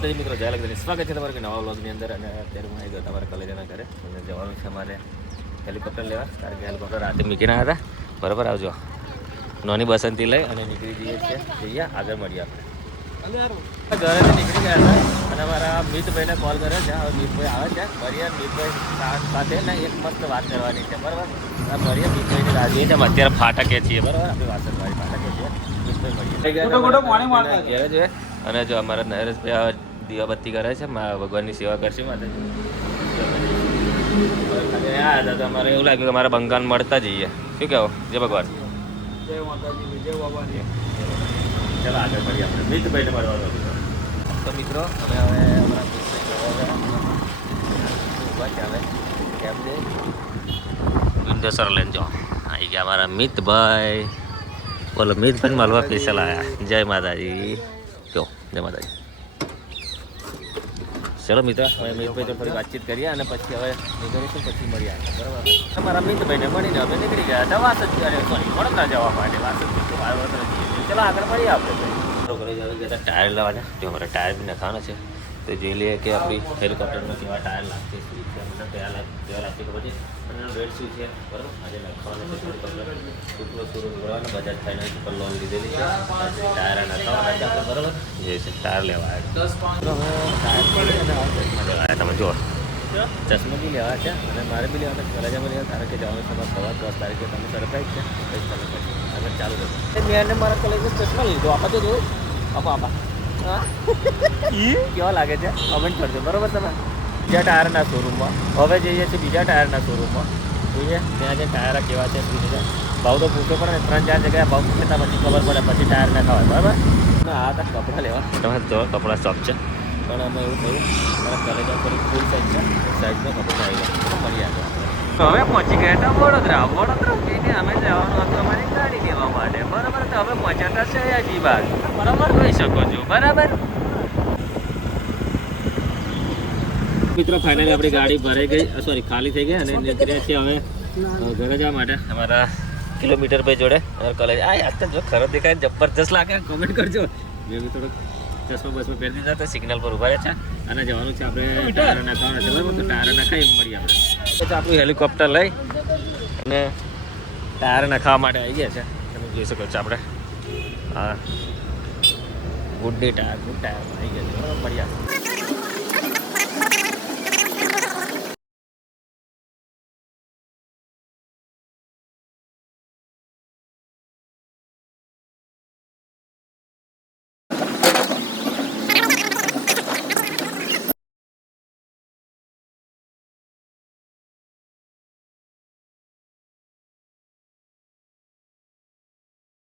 મિત્રો જય લગ્ન સ્વાગત છે તમારે નવા વ્લોગની અંદર અને અત્યારે હું આવી ગયો તમારા કોલેજના ઘરે. અને જવાનું છે અમારે હેલિકોપ્ટર લેવા કારણ કે હેલિકોપ્ટર રાતે મૂકીને હતા. બરાબર આવજો. નોની બસંતી લઈ અને નીકળી જઈએ છીએ. જઈએ આગળ મળીએ આપણે. ઘરેથી નીકળી ગયા હતા અને અમારા મિતભાઈને કોલ કર્યો છે. હવે મિતભાઈ આવે છે. મળીએ મિતભાઈ સાથે ને એક મસ્ત વાત કરવાની છે. બરાબર? આ મળીએ મિતભાઈની રાહ જોઈએ છે. અત્યારે ફાટકે છીએ. બરાબર? આપણે કરવાની ફાટકે છીએ. મિતભાઈ મળીએ. ઘરે ઘેર છે અને જો અમારા નરેશભાઈ દીવાબત્તી કરે છે ભગવાનની સેવા કરશે માતાજી. આ હતા તો અમારે એવું લાગ્યું કે અમારે બંગાન મળતા જઈએ. શું કહેવો જય ભગવાન. જય માતાજી જય ભગવાન ચાલો આગળ મળીએ આપણે. મિતભાઈને મળવાનું તો મિત્રો અમે હવે અમારા મિતભાઈ છે હવે. કેમ છે? વિન્ડોસર લઈને જો આવી ગયા અમારા મિતભાઈ. બોલો મિતભાઈ મળવા પૈસા આવ્યા જય માતાજી. જો જય માતાજી. ચલો મિત્ર, હવે મિતભાઈ તો થોડી વાતચીત કરીએ અને પછી હવે નીકળીશું, પછી મળીએ બરાબર? તમારા મિતભાઈને મળીને હવે નીકળી ગયા. હતા વાત જ અરે સોરી, વડોદરા જવા માટે વાત ચલો, આગળ મળીએ આપણે. ઘરે ટાયર લેવાના જો મારે ટાયર બી નખાવાના છે. તો જોઈ લઈએ કે આપણી હેલિકોપ્ટરમાં કેવા ટાયર લાગશે શું છે મને કયા લાગ કેવા લાગશે ખબર છે અને રેટ શું છે બરાબર? આજે નખાવાના છે હેલિકોપ્ટર. શુક્ર સુરત બજાજ ફાઇનાન્સ ઉપર લોન લીધેલી છે. ટાયર નખાવાના છે આપણે બરાબર? જે છે ટાયર લેવા આવ્યા. તમે જુઓ. ચશ્મા બી લેવા છે અને મારે બી લેવાના છે. લેવા કારણ કે જવાનું સમય સવાર દસ તારીખે તમે સરપ્રાઈઝ છે આગળ ચાલુ કરશો મેં મારા કોલેજમાં ચશ્મા લીધો. આપા તો જોયું. આપા આપા હા કેવા લાગે છે? કમેન્ટ કરજો બરોબર તમે? બીજા ટાયરના શોરૂમમાં હવે જઈએ છીએ બીજા ટાયરના શોરૂમમાં જોઈએ ત્યાં જે ટાયર કેવા છે શું છે. ભાવ તો પૂછો પડે ને ત્રણ ચાર જગ્યાએ ભાવ પૂછતા પછી ખબર પડે પછી ટાયર ના ખવાય બરાબર આ તો કપડાં લેવા. તમે જો કપડાં શોપ છે. પણ અમે એવું થયું મારા કોલેજ થોડી ફૂલ સાઈઝ છે. સાઈઝનો કપડાં આવી ગયા. મળી આવ્યા. હવે પહોંચી ગયા હતા વડોદરા. વડોદરા જઈને અમે જવાનું હતું અમારી. બરાબર તો હવે પહોંચાતા સયાજી બાગ બરાબર? જોઈ શકો છો. બરાબર? મિત્રો ફાઇનલી આપણી ગાડી ભરાઈ ગઈ. સોરી ખાલી થઈ ગઈ અને નીકળ્યા છીએ હવે ઘરે જવા માટે. અમારા કિલોમીટર ભાઈ જોડે કોલેજ આ યાદ તો જો ખરો દેખાય જબરજસ્ત લાગે. કોમેન્ટ કરજો. મેં બી થોડોક ચશ્મા બસમાં પહેરી દીધા તો સિગ્નલ પર ઊભા રહે છે. અને જવાનું છે આપણે ટાયર નાખવાના છે બરાબર? તો ટાયર નાખાઈ મળીએ આપણે. તો આપણું હેલિકોપ્ટર લઈ અને ટાયર નાખવા માટે આવી ગયા છે. તમે જોઈ શકો છો આપણે. હા. Good day tyre good tyre આવી ગયા છે. બરાબર મળીએ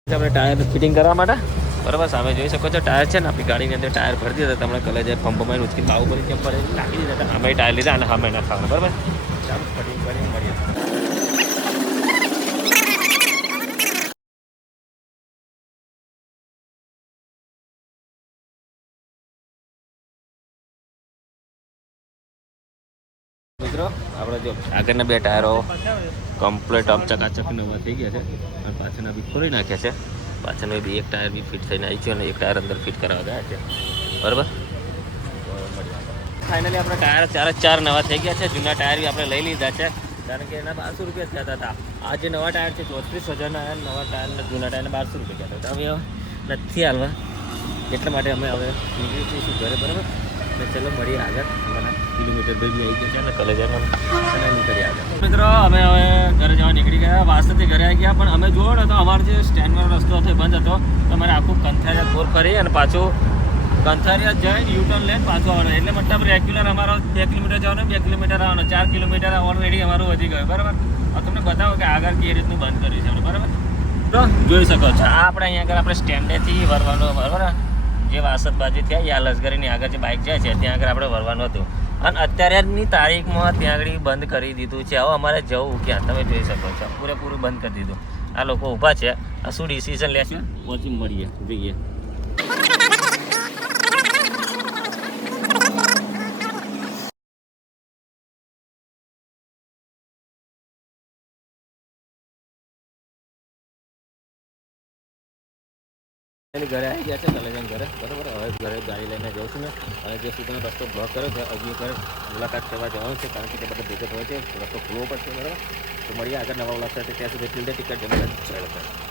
આપણે ટાયર ફિટિંગ કરવા માટે. બરાબર, સામે જોઈ શકો છો, ટાયર છે ને, આપણી ગાડીની અંદર ટાયર ભરી દીધા તમને કલર જાય પંપમાં ઉચકી બાવ પર કેમ પડે નાખી દીધા અમે ટાયર લીધા અને અમે નાખવાના, બરાબર? ચાલો, ફિટિંગ કરીને મળીએ. મિત્રો, આપણે જો આગળના બે ટાયરો કમ્પ્લીટ ચકાચક નવા થઈ ગયા છે. અને પાછળના બી ખોલી નાખ્યા છે. પાછળનો બી એક ટાયર બી ફિટ થઈને આવી અને એક ટાયર અંદર ફિટ કરાવવા ગયા છે. બરાબર? ફાઇનલી આપણે ટાયર ચાર ચાર નવા થઈ ગયા છે. જૂના ટાયર બી આપણે લઈ લીધા છે. કારણ કે એના બારસો રૂપિયા જ કહેતા હતા. આ જે નવા ટાયર છે, ચોત્રીસ હજારના નવા ટાયરના જૂના ટાયરના બારસો રૂપિયા કહેતા હતા. હવે નથી હાલવા. એટલા માટે અમે હવે નીકળી જઈશું ઘરે, બરાબર? અને ચલો આગળ. અમારા કિલોમીટર બી આવી ગયા છે આગળ મિત્રો, અમે હવે ઘરે જવા નીકળી ગયા. વાસ્તવથી ઘરે આવી ગયા, પણ અમે જોયો ને તો અમારો જે સ્ટેન્ડવાળો રસ્તો હતો બંધ હતો. તો અમારે આખું કંથારિયા ફોર કરી અને પાછું કંથારિયા જઈને યુટર્ન લઈને પાછું આવવાનું. એટલે મતલબ રેગ્યુલર અમારો બે કિલોમીટર જવાનું, બે કિલોમીટર આવવાનું. ચાર કિલોમીટર ઓલરેડી અમારું વધી ગયું. બરાબર? તમને બતાવો કે આગળ કઈ રીતનું બંધ કર્યું છે. બરાબર? તો જોઈ શકો છો. આપણે અહીંયા આગળ આપણે સ્ટેન્ડેથી વરવાનું. બરાબર? જે વાસદ બાજુ થયા યા લશ્કરીની આગળ જે બાઇક જાય છે, ત્યાં આગળ આપણે વરવાનું હતું. અને અત્યારેની તારીખમાં ત્યાં આગળ બંધ કરી દીધું છે. હવે અમારે જવું ક્યાં? તમે જોઈ શકો છો. પૂરેપૂરું બંધ કરી દીધું. આ લોકો ઊભા છે. આ શું ડિસિઝન લેશે? પછી મળીએ, જોઈએ. એની ઘરે આવી ગયા છે કલેજન ઘરે. બરાબર? હવે ઘરે ગાડી લઈને જાઉં છું ને અને જે સુધીનો રસ્તો બ્લોક કર્યો છે, હજી ઘરે મુલાકાત કરવા જવાનું છે, કારણ કે તે બધા ભેગા થયો છે. રસ્તો ખુલવો પડશે બરાબર? તો મળીએ આગળ નવા મુલાકાત ત્યાં સુધી ટિલ ટિકટ જમા છે